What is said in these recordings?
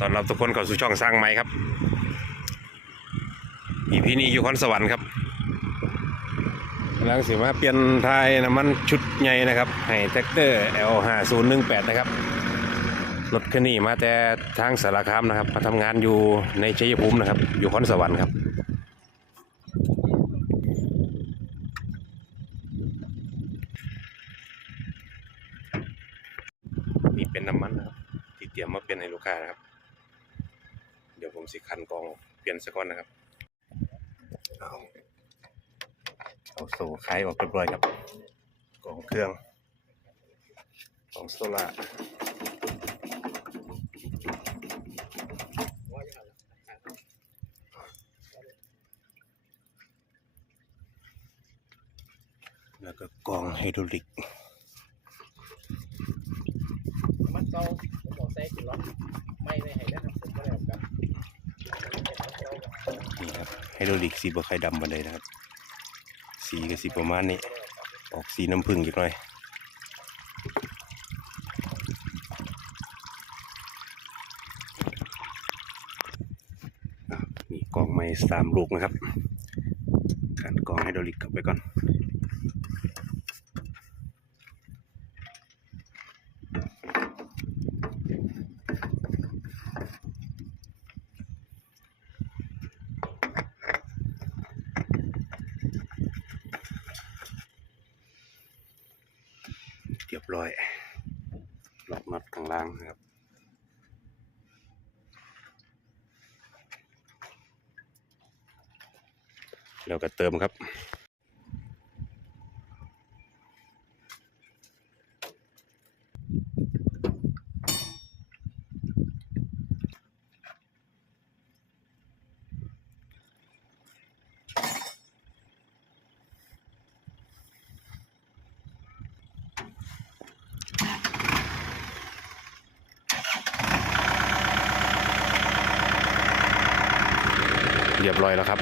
ตอนรับทุกคนเข้าสู่ช่องสร้างไม้ครับอีพีนี้อยู่คอนสวรรค์ครับกำลังสิมาเปลี่ยนทายน้ำมันชุดใหญ่นะครับให้แท็กเตอร์ L5018 นะครับ รถคันนี้มาแต่ทางสารคามนะครับ มาทำงานอยู่ในชัยภูมินะครับ อยู่คอนสวรรค์ครับนี่เป็นน้ำมันนะครับที่เตรียมมาเปลี่ยนให้ลูกค้านะครับ ผมสิคันกรองเปลี่ยนซะก่อนนะครับเอาเอาโซ่ไขออกเรียบร้อยครับกรองเครื่องกรองโซล่าแล้วก็กรองไฮดรอลิกมันเก่าผมบอกใส่ขึ้นรถไม่ไม่ให้ได้ทำผมก็แล้วกัน นี่ครับไฮดรอลิกสีบัวไข่ดำมาเลยนะครับ สีก็สีประมาณนี้ ออกสีน้ำผึ้งอีกหน่อยอะมีกล่องไม้สามลูกนะครับ การกล่องไฮดรอลิกกลับไปก่อน รียบร้อยล็อกน็อตข้างล่างนะครับแล้วก็เติมครับ เรียบร้อยแล้วครับ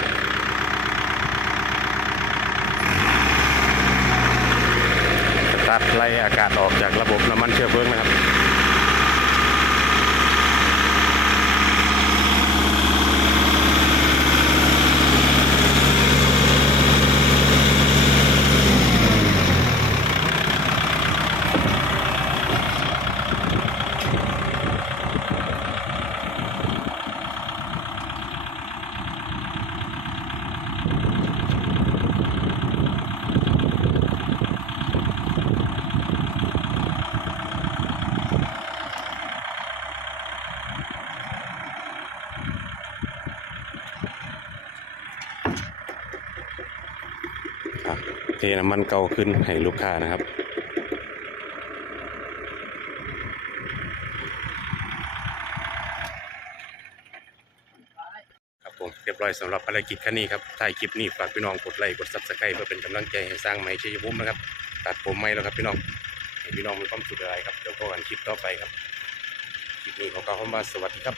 ตัดไล่อากาศออกจากระบบน้ำมันเชื้อเพลิงนะครับ ครับเทน้ำมันเก่าขึ้นให้ลูกค้านะครับครับผมเรียบร้อยสำหรับภารกิจคันนี้ครับถ่ายคลิปนี้ฝากพี่น้องกดไลค์กดซับสไครต์เพื่อเป็นกำลังใจให้สร้างไม้ชัยภูมินะครับ ตัดผมไม่แล้วครับพี่น้องให้พี่น้องมีความสุขอะไรครับเดี๋ยวพบกันคลิปต่อไปครับคลิปนี้ขอกล่าวคำว่าสวัสดีครับ